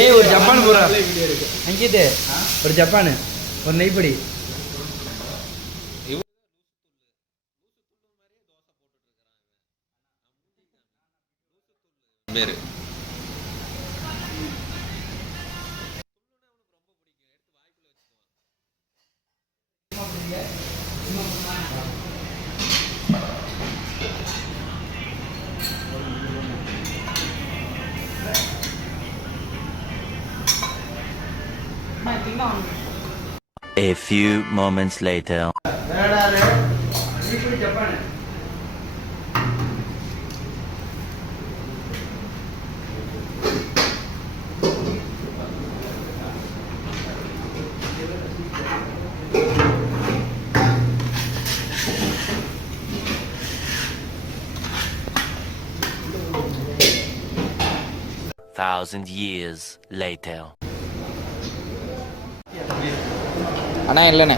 ஏய் ஒரு ஜப்பான் போறா அங்கிட்டு ஒரு ஜப்பான் ஒரு நெய்படி பேரு A few moments later. Thousand years later. அண்ணா இல்லைண்ணே